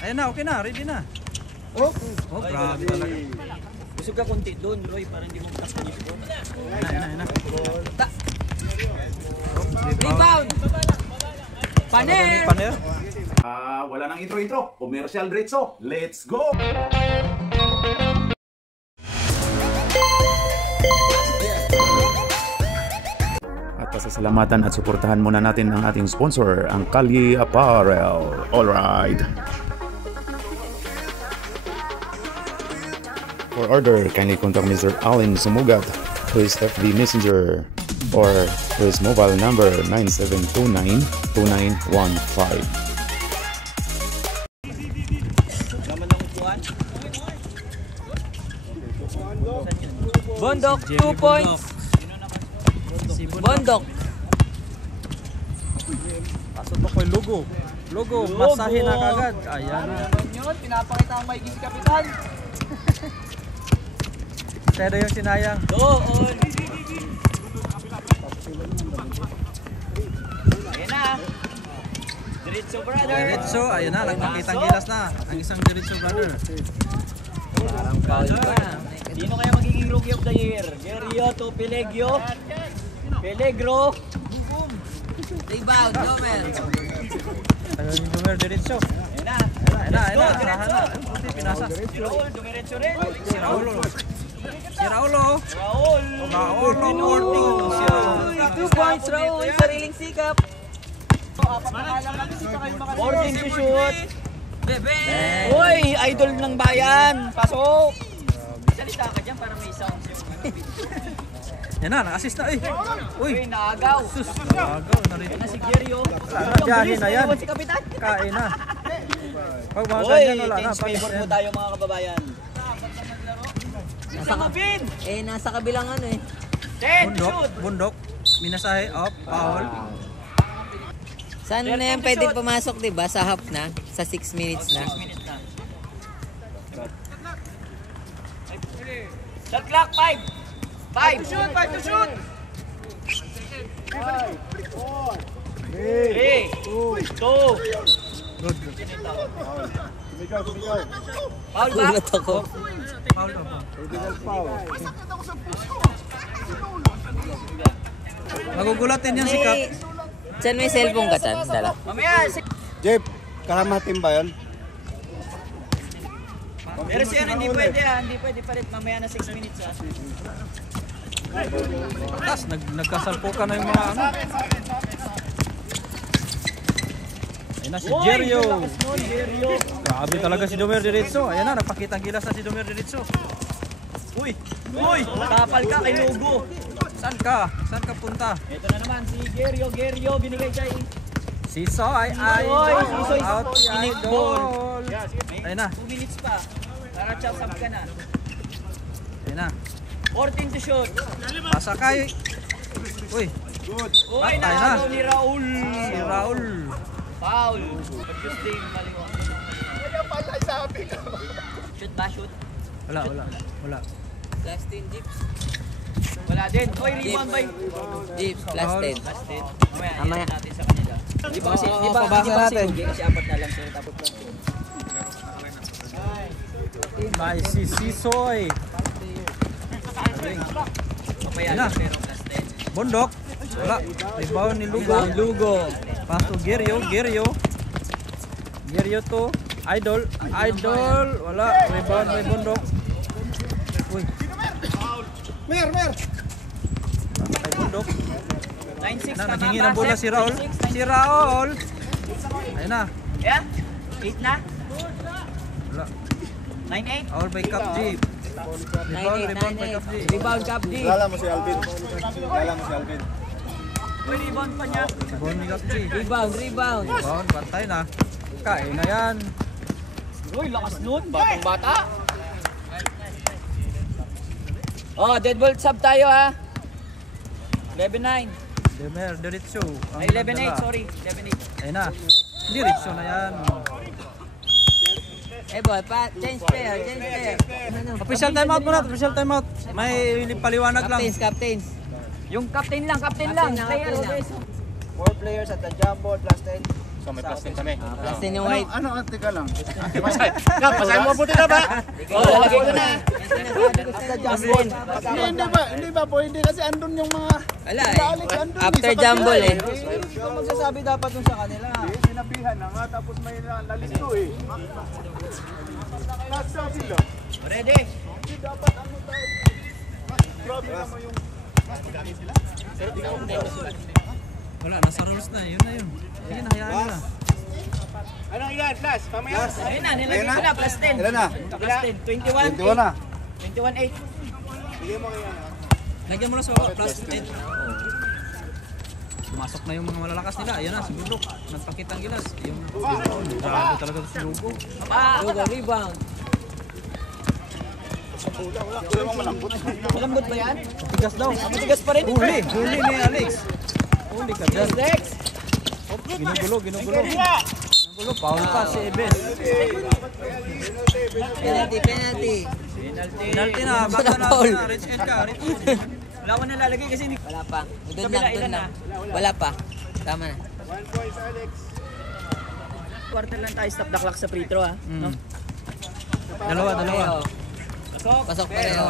Ayun na, okay na, ready na. Oh, Oh, grabe talaga. Gusto ka konti doon, Roy, para hindi mo pass ka dito. Ayun na. Rebound! Paner! Paner. Wala nang intro-intro. Commercial diretso. Let's go! At pasasalamatan at suportahan muna natin ang ating sponsor, ang Kalye Apparel. Alright. For order, kindly contact Mr. Allen Sumugat to his FB Messenger or to his mobile number 9729-2915. Bondok, 2 points. Bondok. Pasok ko yung logo. Logo, masahe na kagad. Ayan na. Yun, pinapakita ang may si Kapitan. Pero yung sinayang. Doon. Ayan na. Diretso, brother. Diretso, ayun na, nagpakitang gilas na. Ang isang diretso, brother. Parang foul pa. Sino kaya magiging rookie of the year? Gerio to Pelegio. Pelegro. Rebound, Jomer. Ayun yung Jomer diretso. Ayan na. Ayun na. Rahan na. Ayun, puti, pinasa. Si Raul, dumiretso rin. Si Raulo. Si Raulo. Raul. Raulo, Morting. Si Raulo. 2 points, Raul. Sariling sikap. Morning to shoot. Bebe! Uy, idol ng bayan. Pasok. Salita ka dyan para may sounds yung Yan na, na-assist na. Uy, Uy, naagaw. sus. Agaw, narito. Yan na si Gerio. Biyahe na yan. Si Kapitan. Kain na. Pag mga Uy, ganyan, wala na. change favor po tayo mga kababayan. Nasa Mapin. Nasa kabilang ano eh. 10 to Bundok, shoot. bundok. Minasahe, up, foul. Saan na yan pwede pumasok, diba? Sa half na? Sa 6 minutes na? 6 minutes na. Shot clock, 5. 5 to shoot, 5 to shoot. 3, 2. Good. Foul ba? Gulat ako. Foul daw. Magugulatin yan si Kap. Saan may cellphone ka, Chan? Dala. Mamaya, Jeff, kalamatin ba yun? pero siya hindi pwede hindi pwede palit mamaya na 6 minutes Tapos nagkasalpukan na yung mga ano. Ayun na si Gerio. Gerio. Grabe talaga si Domer Diretso. Ayan na, nagpakita ang gilas na si Domer Diretso. Uy! Uy! Tapal ka kay Lugo. Saan ka? Saan ka punta? Ito na naman si Gerio binigay kay Sisoy Sisoy. out Init goal. Ayun na. 2 minutes pa. Para chop ka na. Ayun na. 14 to shoot. Pasakay. Uy, Uy, Patay na. nakagaw ni Raul. si Raul. Foul. Pag-justing, maliwa. Shoot ba? Shoot? Wala. Plus 10 jeeps. Wala din. Uy, rebound by. Jeeps, plus 10. Last hit. Mamaya, Mamaya. ilan natin sa kanila. Di ba kasi, di ba kasi Lugi kasi 4 na lang sila tapos lang. May si Sisoy. Papaya Na. lang pero plus 10. Bundok. Wala. Rebound ni Lugo. Lugo. Pass to Gerio. Gerio to Idol. Wala. Rebound may Bundok. Uy. Mer. Ay Bundok. 9-6 Na, tama naghingi ba? ng bola si Raul. 9-6. Si Raul. Ayun na. Yeah? 8 na? Wala. 9-8? All by Cap G. Rebound by Cap G. Rebound, Cap D. Kala mo si Alvin. Uy, rebound pa niya. Rebound ni Cap G. Rebound. Rebound. Bantay na. Kain na yan. Uy, lakas nun. Batang bata. Oh, dead ball sub tayo ha. 11-9. Demer Diretso. Ay, 11-8, sorry. 11-8. Ayun na. Diretso na yan. Boy, change player. Official timeout muna. Official timeout. May paliwanag lang. Captains. Yung captain lang. Captain Player lang. always. 4 players at the jump ball plus 10. So may plastic kami. Plus 10 yung white. Ano, teka lang. Pasay mo puti na ba? Oh, lalagay ko na. Hindi ba pwede kasi andun yung mga Wala eh. After jumble eh. Ito magsasabi dapat dun sa kanila. sinabihan na nga tapos may nalisto eh. Nagsabi lang. Ready? Hindi dapat ano tayo. Grabe naman yung Wala, nasa rules na. Yun na yun. Sige na, hayaan nyo na. Anong ilan? Plus, mamaya. Ayun na, nilagay ko na. Plus 10. Ilan na? Plus 10. 21. 21 na. 21.8. Lagyan mo na sa baba, plus 10. Pumasok na yung mga malalakas nila. Ayan na, si Budok. Nagpakita ang gilas. Yung grabe talaga si Lugo. Lugo, rebound. Malambot ba yan? Tigas daw. Matigas pa rin. Huli ni Alex. Huli ka dyan. Next. Ginugulo. Ginugulo, foul pa si Eben. Penalty. Penalty na, baka na, rich end ka. Wala ko nalalagay kasi hindi. Wala pa. Doon Kabila, lang, ilan doon lang. Wala pa. Tama na. Quarter lang tayo stop the clock sa free throw, ha? No? Dalawa. Pasok pareho.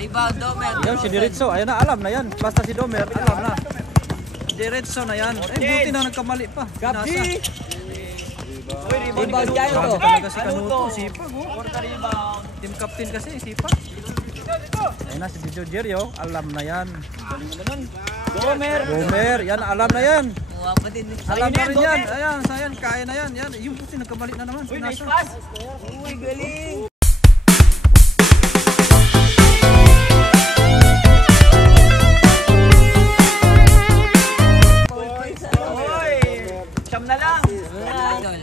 Rebound, Domer. Yan, si Diretso. Ayan na, alam na yan. Basta si Domer, alam na. Diretso na yan. Eh, buti na nagkamali pa. Gabi! Rebound dyan Grabe to. talaga si Kanuto. Sipag, oh. Quarter rebound. Team captain kasi, sipag. Ayun na, si Dijo Jerio. Alam na yan. Domer, yan, alam na yan. Muha pa din. Alam na rin yan. Ayan, sayan, kaya na yan. Yan, yung buti nagkamali na naman. Uy, nice Pinasa. pass! Uy, galing. Uy! Siyam na lang! Idol.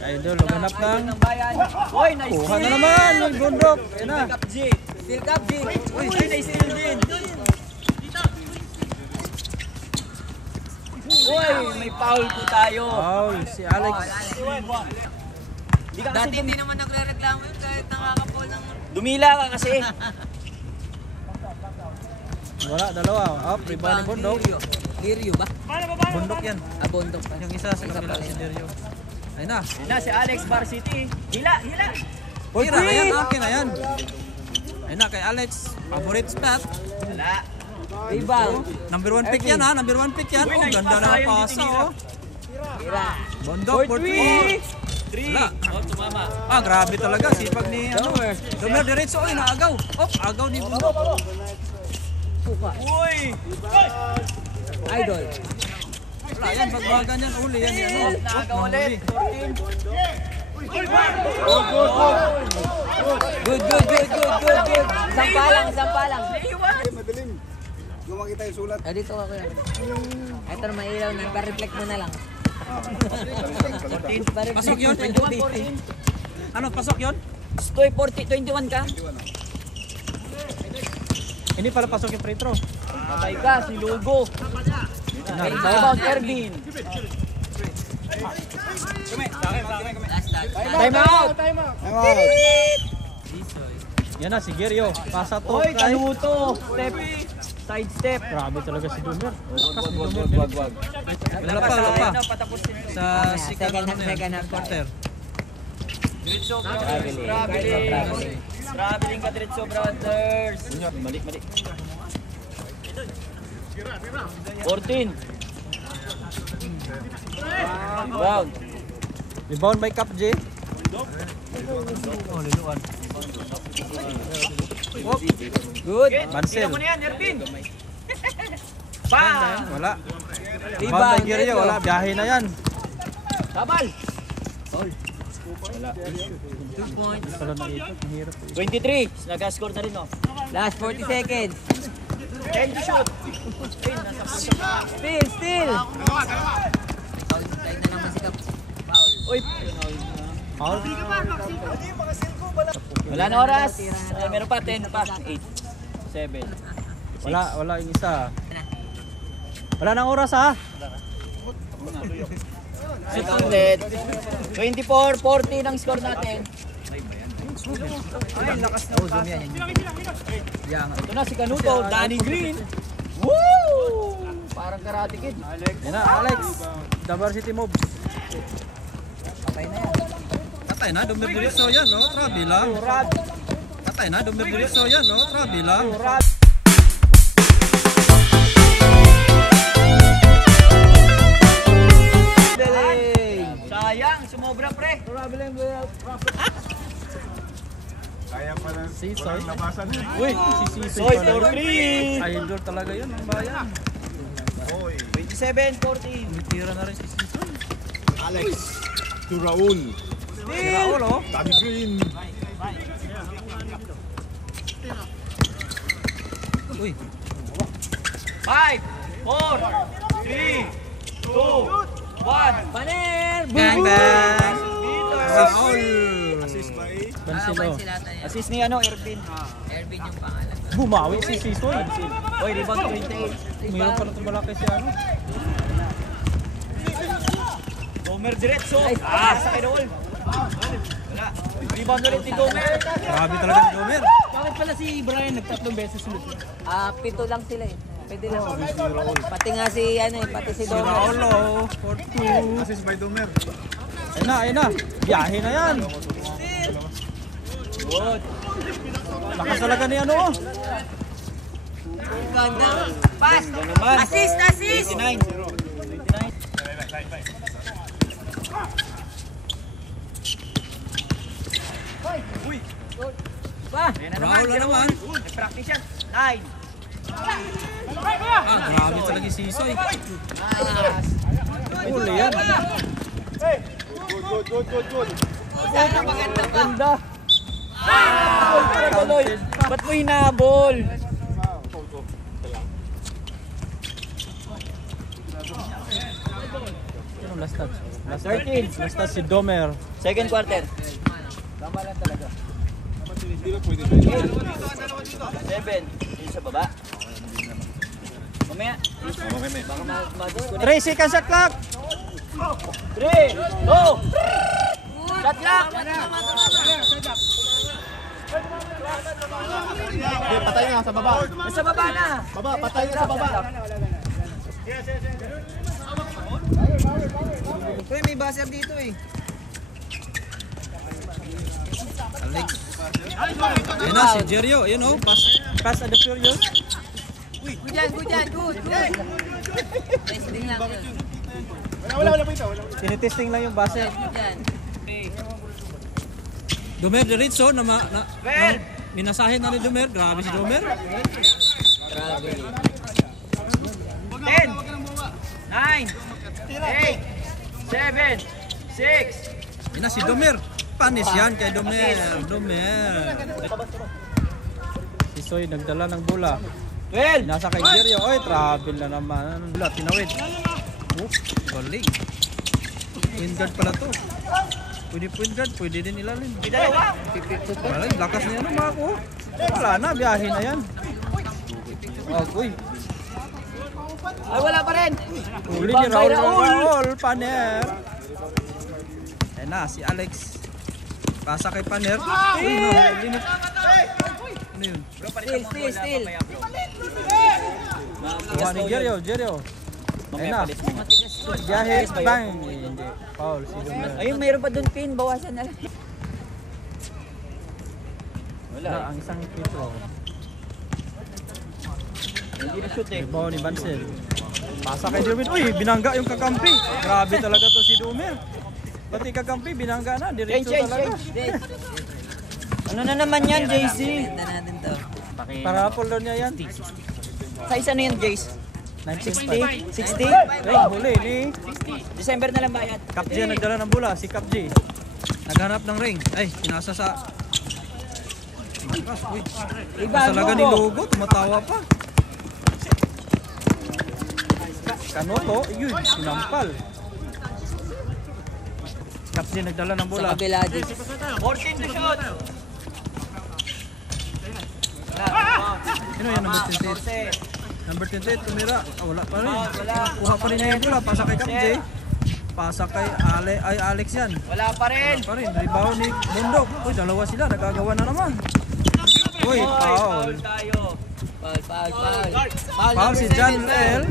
Idol, lumanap ng Ng bayan. Uy, nice kuha na steal! naman. Yung bundok. Ayun na. Cup G. Still cup, G. Uy, nice steal din. Uy, may foul po tayo. Foul, si Alex. Di ka kasi Dati hindi naman nagre-reklamo yun kahit nakakapol ng... dumila ka kasi. Wala, dalawa. Up, rebound ni bundok. Lirio ba? Bundok yan. Bundok pa. Yung isa sa kabila si Derio. Ayun na. Yun na, si Alex Varsity. Hila! Tira na yan, akin na yan. Ayun na, kay Alex. Favorite spot. Wala. Rebound. Number 1 pick yan ha, number 1 pick yan. Uy, Oh, nice ganda pass na tayo, pasa hindi oh. Tira. Bundok, 4-3. 3. Wala. Oh, tumama. Ah, grabe talaga. Sipag ni ano. Domer diretso. Oy, naagaw. Oh, agaw ni Bundok. Uy! Idol. Wala yan, pagbagan yan. Uli yan. Yan. Oh, Nakaga ulit. Good. Sampalang. Madaling. Gumakita yung sulat. Ah, dito ako yan. Ito na mailaw na. Pa-reflect mo na lang. Pasok yun? 21, 14. Ano, pasok yun? Stoy 40, 21 ka? Hindi pala pasok yung free throw. Patay ka, si Lugo. Rebound, Ervin. Time out! Yan na, si Gerio. Pasa to. Uy, Kanuto! Step. Side step. Grabe talaga si Domer. Lakas ni Domer. Wala pa. Sa second quarter. Traveling ka diretso, brothers. Balik. 14. Rebound. Rebound by Cap J. Oh, liluan. Whoop. Good. Mansell. Tingnan mo na yan, Ervin. Bang! Wala. Rebound by Gerio. Wala. Biyahe na yan. Tabal. 2 points. Pala na ito. Ang hirap. 23. Nag-score na rin, no? Last 40 seconds. Time to shoot. Still. Foul tayo na naman si Cap. Foul. Uy. Foul. Wala na oras. Meron pa, 10 pa. 8. 7. Wala yung isa. Wala nang oras ha. 600. 24-40 ang score natin. Ay, lakas na zoom yan. Ito na si Kanuto, Danny Green. Woo! Parang Karate Kid. Yan na, Alex. Dabar City Moves. Patay na yan. Patay na, dumidiretso yan, no? Grabe lang. Patay na, dumidiretso yan, no? Grabe lang. Sayang, sumobra pre. Kaya pa ng Sisoy. labasan. Uy, si Soy Sisoy for pala. free. Idol talaga yun, ang bayan. Oy. 27-14. Tira na rin si Sisoy. Alex. To Raul. Si Raul, oh. Tommy Green. Uy, 5, 4, 3, 2, 1. Paner! gang bang! Raul! Assist by Bansilo. Assist ni ano, Ervin. Ervin yung pangalan. Bumawi si Sisoy. Oy, rebound 28. Mayroon pa na tumalaki si ano. Domer diretso. Sa kay Raul. Wala. Rebound ulit ni Domer. Grabe talaga si Domer. Bakit pala si Brian nagtatlong beses ulit? 7 lang sila eh. Pwede lang. Pati nga si ano eh, pati si Si Domer. Raul, oh. 4-2. assist by Domer. Ayun na, ayun na. Biyahe na yan. Good. Lakas talaga ni ano, oh. Ganda. Pass! Ganda naman. Assist! Assist! 29. Pa! Ayan na naman. Raul na naman. Nag-practice yan. 9. Ah, grabe talaga si Sisoy. Huli yan. Good. Ganda. Tuloy. Ba't mo hinabol? Ano last touch? Last 13. Last touch si Domer. Second quarter. Hindi ba pwede ba? 7. Yung sa baba. Mamaya. Baka ma-disconnect. 3 seconds shot clock. 3, go! Shot clock! Hindi, patay nga sa baba. Nasa baba na! Baba, patay nga sa baba. Uy, may buzzer dito eh. Alex. Ayun na, si Jerio. Ayun oh. Pass at the Furious. Good yan, good yan, good, good. Testing lang yun. Wala po ito. Tinitesting lang yung buzzer. Good yan. Domer diretso na minasahin na ni Domer. Grabe si Domer. 10, 9, 8, 7, 6. Ayun na si Domer. Panis yan kay Domer. Domer. Si Soy nagdala ng bola. 12. Nasa kay Jerio. Oy, travel na naman. Bola, tinawid. Galing. Point guard pala to. Pwede point guard, pwede din ilalim. May dalawa. Galing, lakas niya ano mga ko. Wala na, biyahe na yan. Oh, uy. Ay, wala pa rin. Huli ni Raul. Paner. Ayun na, si Alex. Pasa kay Paner. Uy, nahuli na. Ano yun? Still. Kuha ni Jerio. Ayun na. Biyahe, bang. Hindi. Foul, si Domer. Ayun, mayroon pa dun pin. Bawasan na lang. Wala, ang isang pitro. Hindi na shoot eh. Ibaw ni Bansel. Pasa kay Derwin. Uy, binangga yung kakampi. Grabe talaga to si Domer. Pati kakampi, binangga na. Diretso talaga. Ano na naman yan, JC? Ganda natin to. Parapol daw niya yan. Sa isa na yan, Jace? 19.5. 60? Ay, huli ni December na lang bayad. Cap J nagdala ng bola. Si Cap J. Naghanap ng ring. Ay, pinasa sa... Uy, talaga ni Logo. Tumatawa pa. Kanoto. Yun, sinampal. Cap J nagdala ng Sa bola. kabila, Jis. 14 to shoot. Sino yan? Number 28. Number 28, tumira. Wala pa rin. Kuha pa rin niya yung bola. Pasa kay Cap J. Pasa kay Alex yan. Wala pa rin. Wala pa rin. Rebound ni Bundok. Uy, dalawa sila. Nagagawa na naman. Uy, foul. Tayo. Foul. Foul si John L.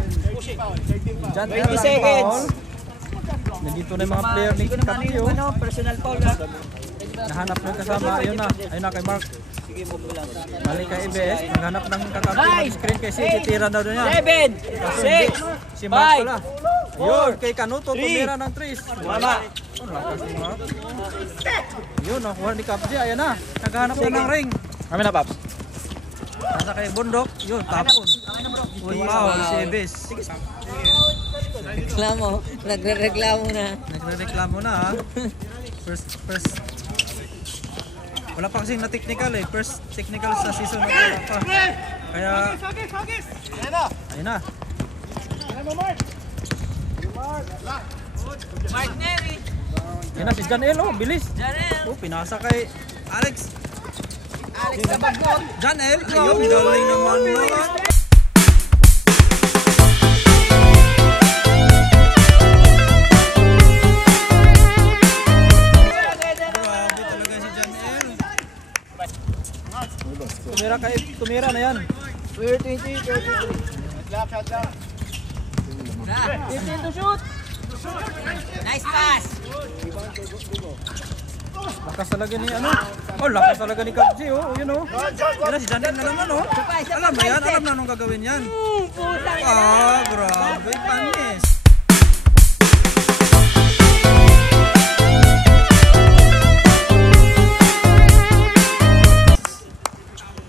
John 20 seconds. Nandito na yung mga player ni Kapji. Ano, personal foul na. Nahanap ng kasama. Ayun na kay Mark. Sige, move mo lang. Balik kay EBS. Naghanap ng kakampi. Mag-screen kay CJ. Tira daw niya. 7, 6, Si Mark 5, pala. Ayun, kay Kanuto. Tumira ng 3. Mama. Ang lakas ni Mark. Yun, nakuha ni Kapji. Ayan na. Naghanap na ng ring. Kami na, Paps. Nasa kay Bundok. Yun, tapon. Uy, foul si EBS. Reklamo. Nagre-reklamo na. Nagre-reklamo na ha. First. Wala pa kasing na-technical eh. First technical sa season na wala pa. Kaya, ayun na. Ayun na si Janel oh, bilis. Oh, pinasa kay Alex. Janel, ayun, galing naman na. Grabe talaga si Janel. Tumira na yan. 20, 33. Nice pass! Lakas talaga ni ano? Oh, lakas talaga ni Kapji oh. Yun oh. Yan na si Janel na naman oh. Alam mo yan, alam na anong gagawin yan. Ah, grabe, panis.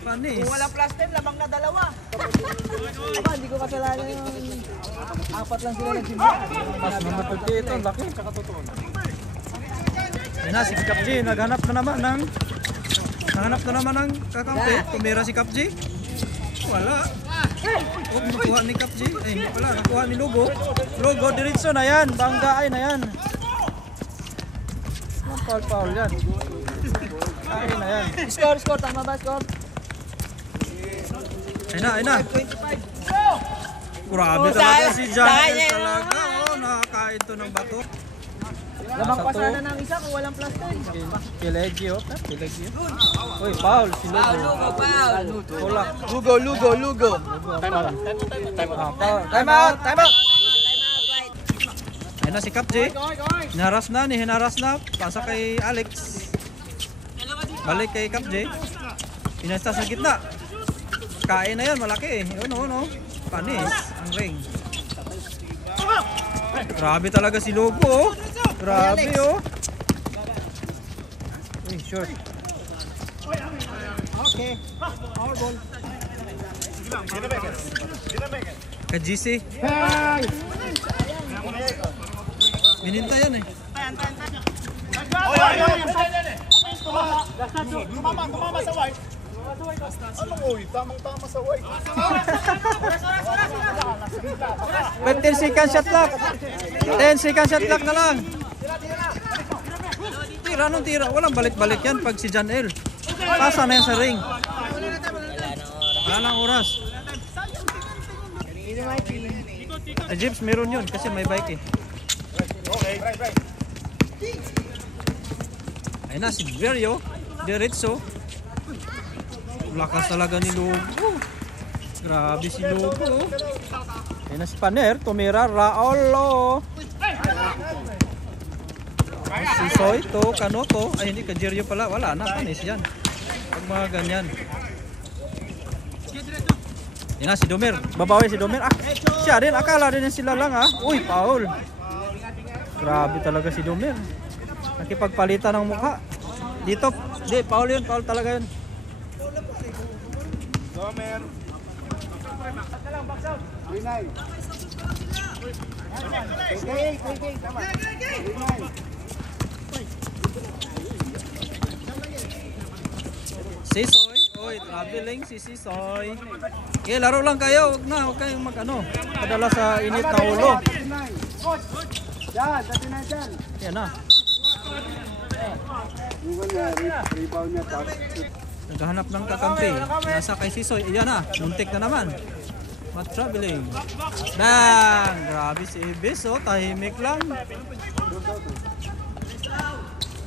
Panis. Wala plus 10, lamang na dalawa. Aba, hindi ko kasalanan yung apat lang sila nagsimula. Mas number 38, ang laki. Ayun na, si Kapji, naghanap na naman ng kakampi. Tumira si Kapji. Wala. Oh, nakuha ni Kapji. Eh, hindi pala, nakuha ni Lugo. Lugo, diretso na yan. Banggaay na yan. Foul yan. Ayun na yan. Score, tama ba score? Ayun na. Grabe talaga si Janel talaga. Oh, nakakain to ng bato. Lamang pa sana ng isa kung walang plus 10. Pilegio. Uy, foul. Si Lugo. Tulak. Lugo. Time out. Ayun na si Kapji. Hinaras na. Pasa kay Alex. Balik kay Kapji. Pinasta sa gitna. Kain na yan, malaki eh. Ano. Panis ang ring. Grabe talaga si Lugo oh. Grabe oh. Uy, short. Okay. Our ball. Kay GC. Bininta yan eh. Tumama sa white. Anong uy? Tamang-tama sa white. 15 second shot clock. 10 second shot clock na lang. Tira. Walang balik-balik yan pag si Janel. Pasa na yan sa ring. Wala nang oras. Jeeps, meron yun kasi may bike eh. Ayun na si Verio. Diretso. Lakas talaga ni Lugo. Grabe si Lugo. Ayun na si Paner. Tumira. Raolo. Si Soy to. Kanoto. Ay hindi. Kajeryo pala. Wala na. Panis yan. Pag mga ganyan. Ayun na si Domer. Babawi si Domer. Siya rin. Akala rin sila lang ha. Uy, foul. Grabe talaga si Domer. Nakipagpalitan ng mukha. Dito. Di, foul yun. Foul talaga yun. Domer. 39. Tama. Si Soy. Oy, traveling si Soy. Okay, laro lang kayo. Huwag kayong padala sa init na ulo. Yan, dati na dyan. Yan na. Rebound niya. Naghahanap ng kakampi. Nasa kay Sisoy. Iyan na. Muntik na naman. Traveling. Bang! Grabe si Ibis. Oh, tahimik lang.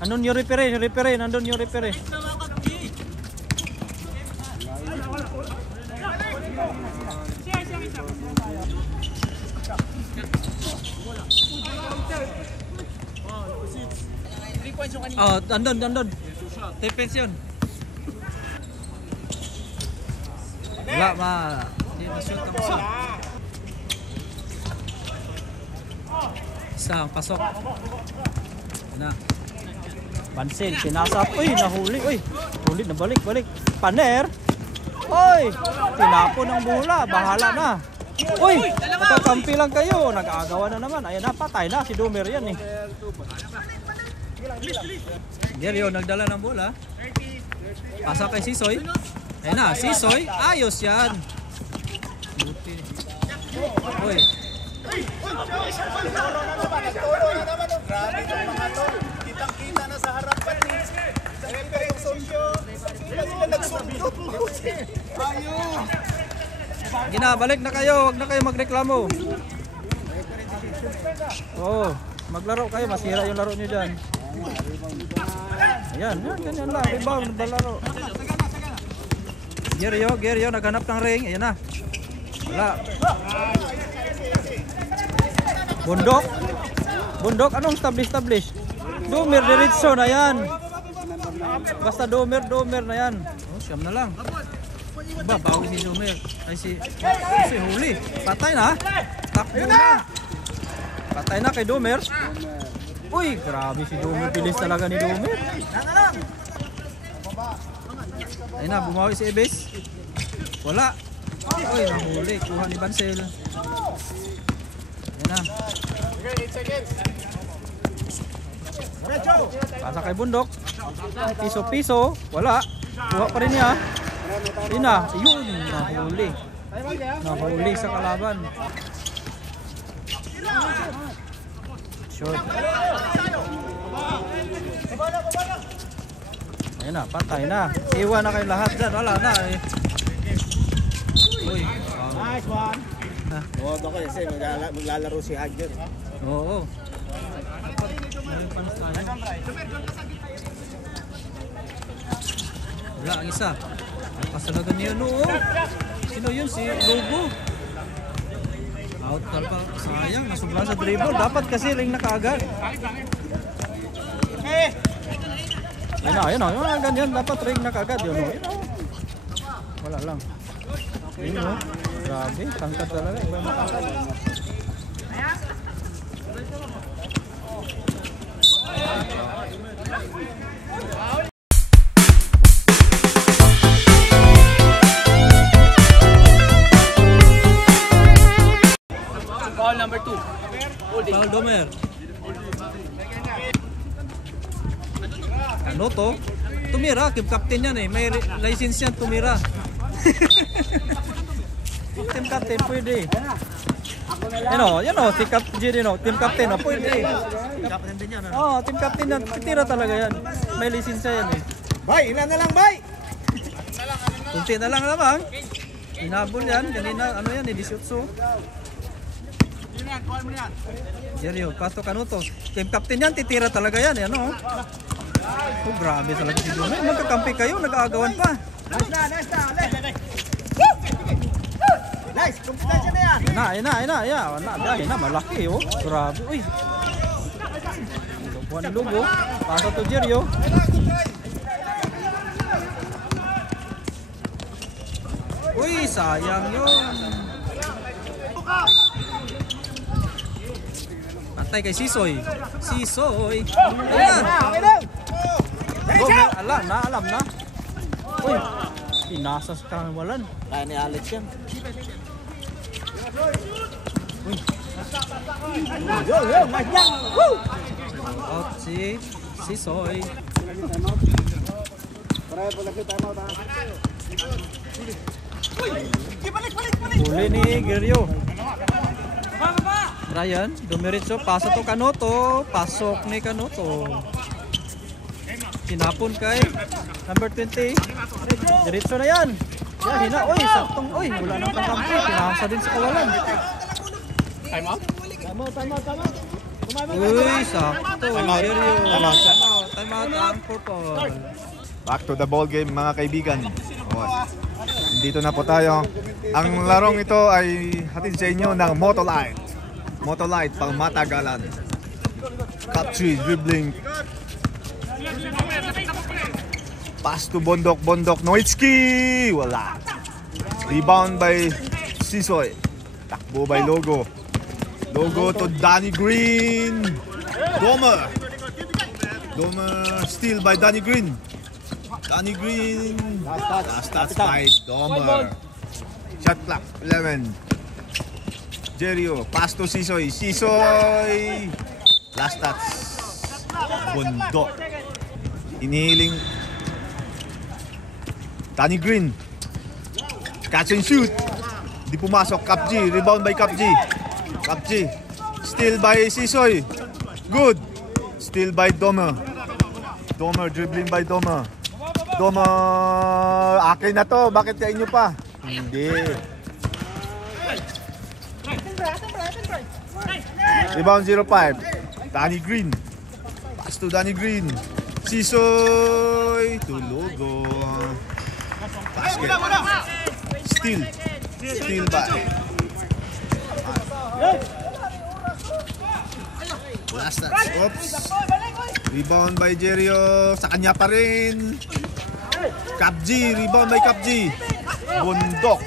Andun yung referee. Nandun yung referee. Oh, andun. Defense yun. Wala, hindi na-shoot ang isa. Isa, pasok. Na. Bansil, pinasap. Uy, nahuli. Uy, huli na balik. Paner. Uy, tinapon ang bola. Bahala na. Uy, nakakampi lang kayo. Nag-aagawa na naman. Ayan na, patay na. Si Dumer yan eh. Jerio, nagdala ng bola. Pasa kay Sisoy. Ayan na, Sisoy. Ayos yan. Buti. Uy. Nagturo na naman. Grabe itong mga to. Kitang-kita na sa harapan. Siyempre yung sosyo. Sila nagsumbot. Ayun. Ginabalik na kayo. Huwag na kayo magreklamo. Oo. Maglaro kayo. Masira yung laro nyo dyan. Ayan. Ganyan lang. Rebound. Balaro. Gerio. Naghanap ng ring. Ayan na. Wala. Bundok. Anong establish? Dumer. Diretso na yan. Basta Dumer na yan. Oh, siyam na lang. Ba, bago si Dumer. Ay si huli. Patay na. Takbo na. Patay na kay Dumer. Uy, grabe si Dumer. Bilis talaga ni Dumer. Ayun na, bumawi si Ebes. Wala. Uy, nahuli. Kuha ni Bansel. Ayun na. Pasa kay Bundok. Piso. Wala. Kuha pa rin niya. Yun, nahuli sa kalaban. Short. Ayun na, patay na. Iwan na kayo lahat dyan. Wala na eh. Uy. Nice one. Oo, ako kasi maglalaro si Hadjer. Oo. Wala ang isa. Kasalagan niya no. Sino yun? Si Logo. Out pa. Sayang. Nasublan sa dribble. Dapat kasi ring na kaagad. Ayun na. Ganyan. Dapat ring na kaagad. Yun o. Wala lang. Ayun o. Grabe. Tangkad talaga. Iba yung matangkad. Foul number 2. Paul Domer. Ano to? Tumira, team captain yan eh. May license yan, tumira. Team captain, pwede. Yan o, si Cap G din o. Team captain o, pwede. Captain din yan. Oo, team captain yan. Tira talaga yan. May license yan eh. Bay, ilan na lang, bay? Kunti na lang naman. Inabol yan. Ganina, ano yan eh, 18. Seryo, pasok ano to. Team captain yan, titira talaga yan eh, ano. Oh, grabe talaga si Dumer. Magkakampi kayo, nag-aagawan pa. Nice, kompetensya na yan. Ayun na, malaki oh. Grabe, uy. Buwan ng lugo. Pasok to Jeryo. Uy, sayang yun. Patay kay Sisoy. Ayan. Gomer, alam na. Uy, pinasas ka ng walan. Kaya ni Alex yan. Uy. Out si Sisoy. Huli ni Gerio. Ryan, dumiretso, pasa to Kanoto, pasok ni Kanoto. Tinapon kay number 20. Diretso na yan. Yan, hina, oy, saktong, oy, wala nang kakampi, pinasa din sa kawalan. Time out? Uy, sakto, Gerio. Time out ang purple. Back to the ball game mga kaibigan. Dito na po tayo. Ang larong ito ay hatid sa inyo ng Motolite pang matagalan. Capture, dribbling, Pass to Bondok. Nowitzki! Wala. Rebound by Sisoy. Takbo by Logo. Logo to Danny Green. Domer steal by Danny Green. Danny Green. Last touch by Domer. Shot clock 11. Jerio. Pass to Sisoy. Last touch. Bundok. Inihiling Danny Green. Catch and shoot. Di pumasok. Kapji. Rebound by Kapji. Steal by Sisoy. Good. Steal by Domer. Dribbling by Domer. Akin na to. Bakit kayo nyo pa? Hindi. Rebound 0-5. Danny Green. Pass to Danny Green. Sisoy. To Logo. Basket. Steal by. Last touch. Oops. Rebound by Jerio. Sa kanya pa rin. Kapji. Rebound by Kapji. Bundok.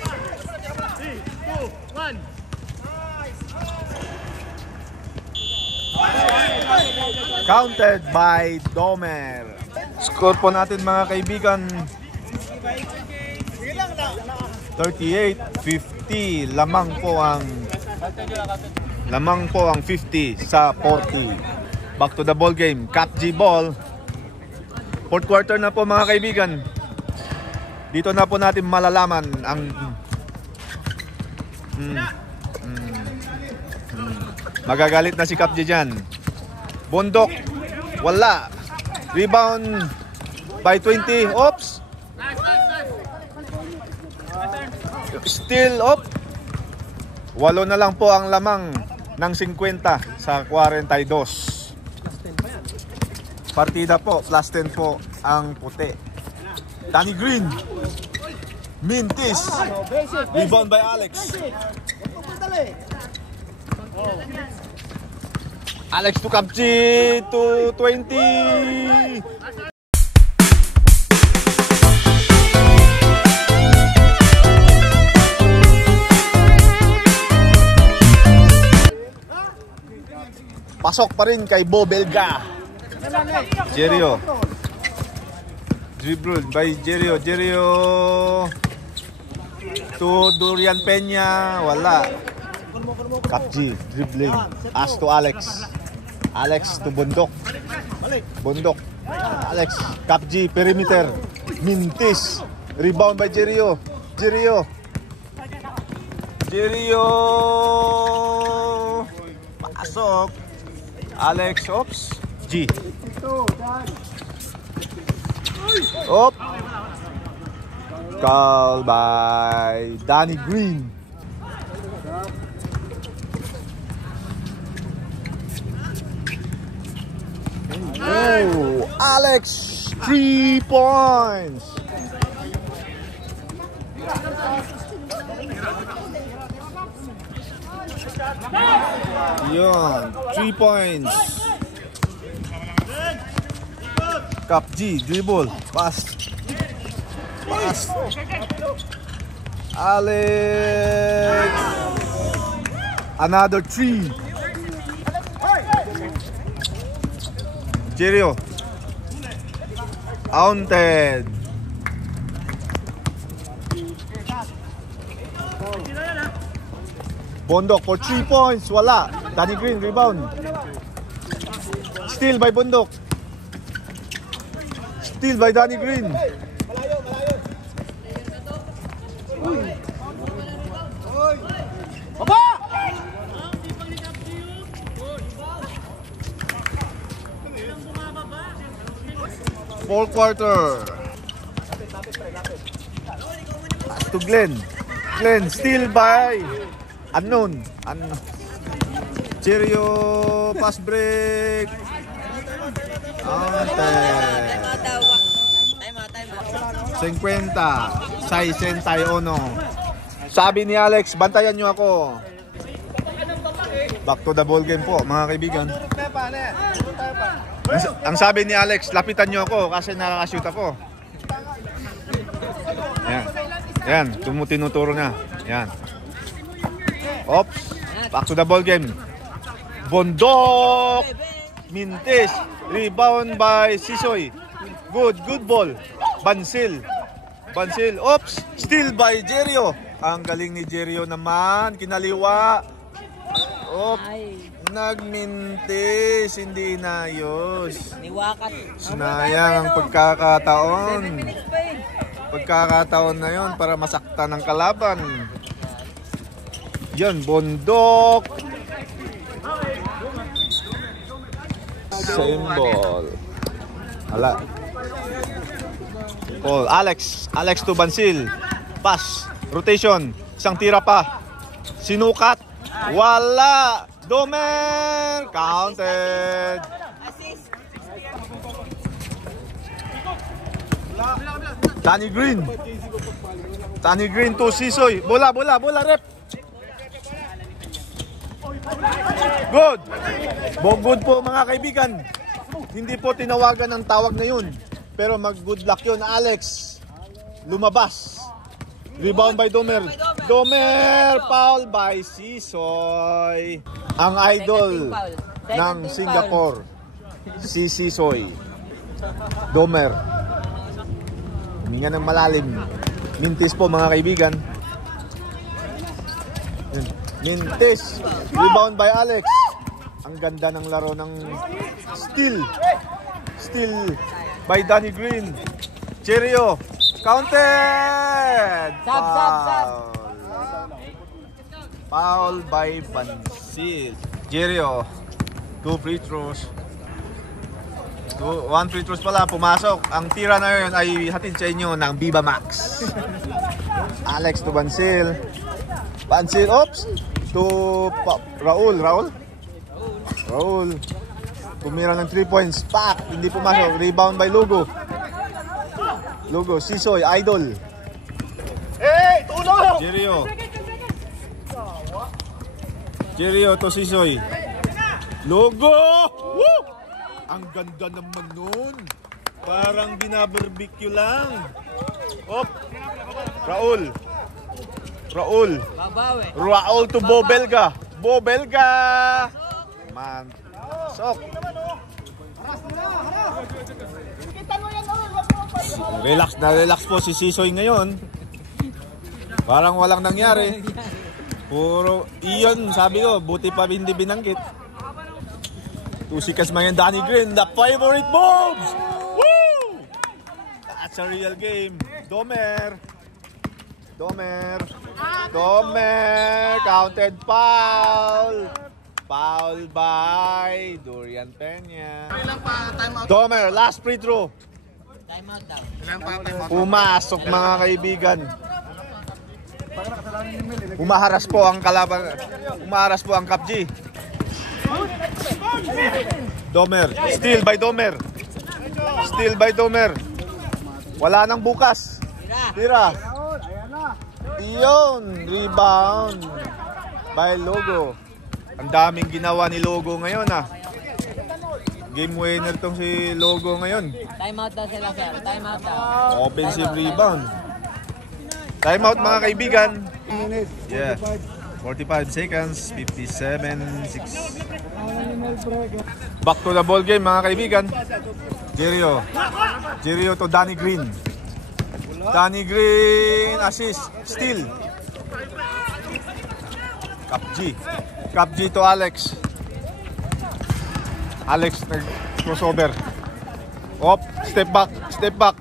Counted by Domer. Score po natin mga kaibigan. 38-50. Lamang po ang 50 sa 40. Back to the ball game. Kapji ball. Fourth quarter na po mga kaibigan. Dito na po natin malalaman ang magagalit na si Kapji dyan. Bundok. Wala. Rebound by 20. Oops. Still up. 8 na lang po ang lamang ng 50 sa 42. Partida po, plus 10 po ang puti. Danny Green. Mintis. Rebound by Alex. Alex to Kapji to 20. Pasok pa rin kay Bo Belga. Jerio. Dribble by Jerio. To Dorian Peña. Wala. Kapji. Dribbling. Pass to Alex. Alex to Bundok. Alex. Kapji. Perimeter. Mintis. Rebound by Jerio. Pasok. Alex, oops. G. Op. Call by Danny Green. Oh, Alex, 3 points. Yun, 3 points. Kapji, dribble, pass. Alex. Another 3. Jerio. Counted. Bondok for 3 points. Wala. Danny Green, rebound. Steal by Bondok. Steal by Danny Green. Fourth quarter. Pass to Glenn. Steal by unknown. Jerio, pass break. Time out. 50. 61. Sabi ni Alex, bantayan nyo ako. Back to the ball game po, mga kaibigan. Ang sabi ni Alex, lapitan nyo ako kasi nakakashoot ako. Yan. Yan, tinuturo na. Yan. Oops. Back to the ball game. Bondok. Mintis. Rebound by Sisoy. Good ball. Bansil. Oops. Steal by Jerio. Ang galing ni Jerio naman. Kinaliwa. Oops. Nagmintis. Hindi inayos. Niwakat. Sinayang ang pagkakataon. Pagkakataon na yon para masaktan ng kalaban. Yan, Bondok. Same ball. Ala. Paul, Alex to Bansil. Pass, rotation, isang tira pa. Sinukat. Wala. Domer. Counted. Danny Green to Sisoy. Bola, rep. Good. Good po mga kaibigan. Hindi po tinawagan ng tawag na yun. Pero mag-good luck yun, Alex. Lumabas. Rebound by Domer. Foul by Sisoy. Ang idol ng Singapore. Si Sisoy. Domer. Huminga ng malalim. Mintis po mga kaibigan. Mintis. Rebound by Alex. Ang ganda ng laro ng steal by Danny Green. Jerio. Counted. Foul by Bansil. Jerio. 2 free throws. 1 free throws pala, pumasok. Ang tira na yun ay hatid sa inyo ng Viva Max. Alex to Bansil. Oops. To Raul. Tumira ng 3 points. Pak. Hindi pumasok. Rebound by Lugo. Sisoy. Idol. Hey! Tulong! Jerio to Sisoy. Lugo! Woo! Ang ganda naman nun. Parang binabarbecue lang. Op. Raul. Raul to Bobelga. Man. Sok. Relax po si Sisoy ngayon. Parang walang nangyari. Puro iyon, sabi ko, buti pa hindi binanggit. Tusikas man yan, Danny Green, the favorite moves! Woo! That's a real game. Domer. Counted foul. Foul by Dorian Peña. Domer, last free throw. Timeout daw. Pumasok mga kaibigan. Umaharas po ang kalaban. Umaharas po ang Kapji. Domer, steal by Domer. Wala nang bukas. Tira. Iyon, rebound by Logo. Ang daming ginawa ni Logo ngayon ah. Game winner tong si Logo ngayon. Timeout daw sila, sir. Timeout daw. Offensive rebound. Timeout mga kaibigan. Yeah. 45 seconds, 57-6. Back to the ball game mga kaibigan. Jerio to Danny Green. Assist, steal. Kapji to Alex. Crossover. Step back.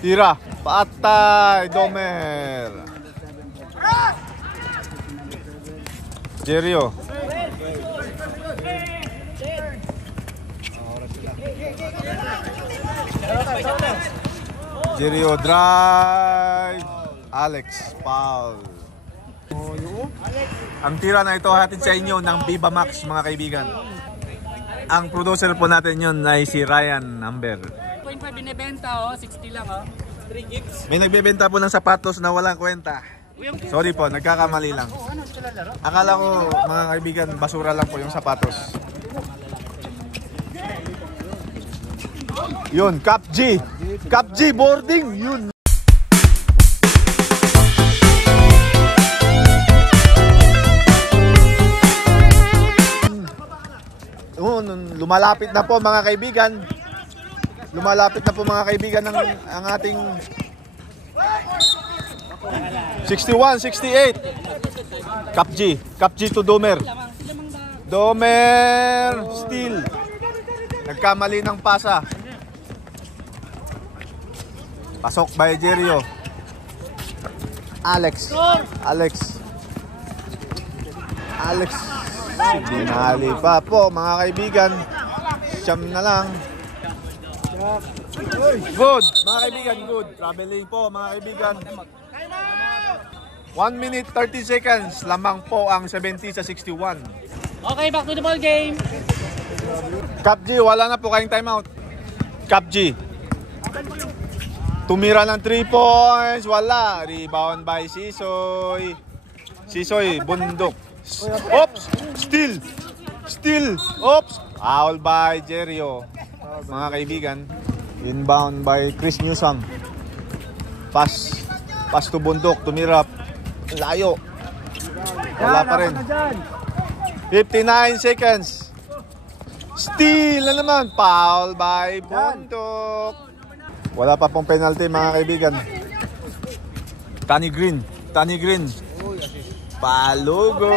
Tira, patay, Domer. Jerio. Drive. Alex, foul. Ang tira na ito hatid sa inyo ng Viva Max mga kaibigan. Ang producer po natin yun ay si Ryan Amber. 0.5 binibenta 60 lang 3 gigs. May nagbebenta po ng sapatos na walang kwenta. Sorry po, nagkakamali lang. Akala ko mga kaibigan basura lang po yung sapatos. Yun, Cap G. Cap G boarding. Yun. Lumalapit na po mga kaibigan. Lumalapit na po mga kaibigan ang ating 61, 68. Cap G to Domer. Domer still. Nagkamali ng pasa. Pasok by Jerio. Alex. Dinali pa po mga kaibigan. Siyam na lang. Good mga kaibigan, good. Traveling po mga kaibigan. 1 minute 30 seconds. Lamang po ang 70 sa 61. Okay, back to the ball game. Cap G, wala na po kayong timeout. Cap G. Tumira ng 3 points. Wala. Rebound by Sisoy. Sisoy, bundok. Oops! Steal! Oops! Foul by Jerio. Mga kaibigan. Inbound by Chris Newsom. Pass to bundok. Tumirap. Layo. Wala pa rin. 59 seconds. Steal na naman. Foul by bundok. Wala pa pong penalty mga kaibigan. Tani Green. Palugo.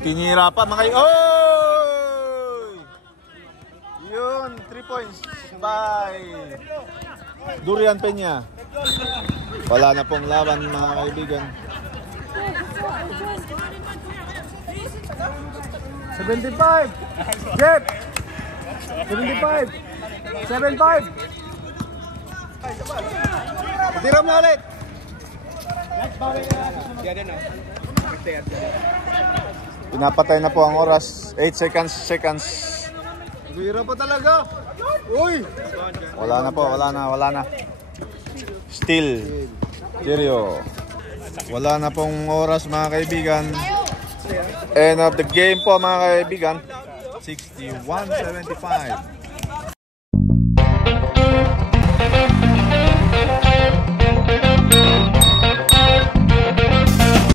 Tinira pa mga oy! Yun, 3 points by Durian Peña. Wala na pong laban mga kaibigan. 75. Jeff. 75. 75. Tira mo ulit. Pinapatay na po ang oras. 8 seconds. Tira pa talaga. Uy! Wala na. Still. Jerio. Wala na pong oras mga kaibigan. End of the game po mga kaibigan. 61-75.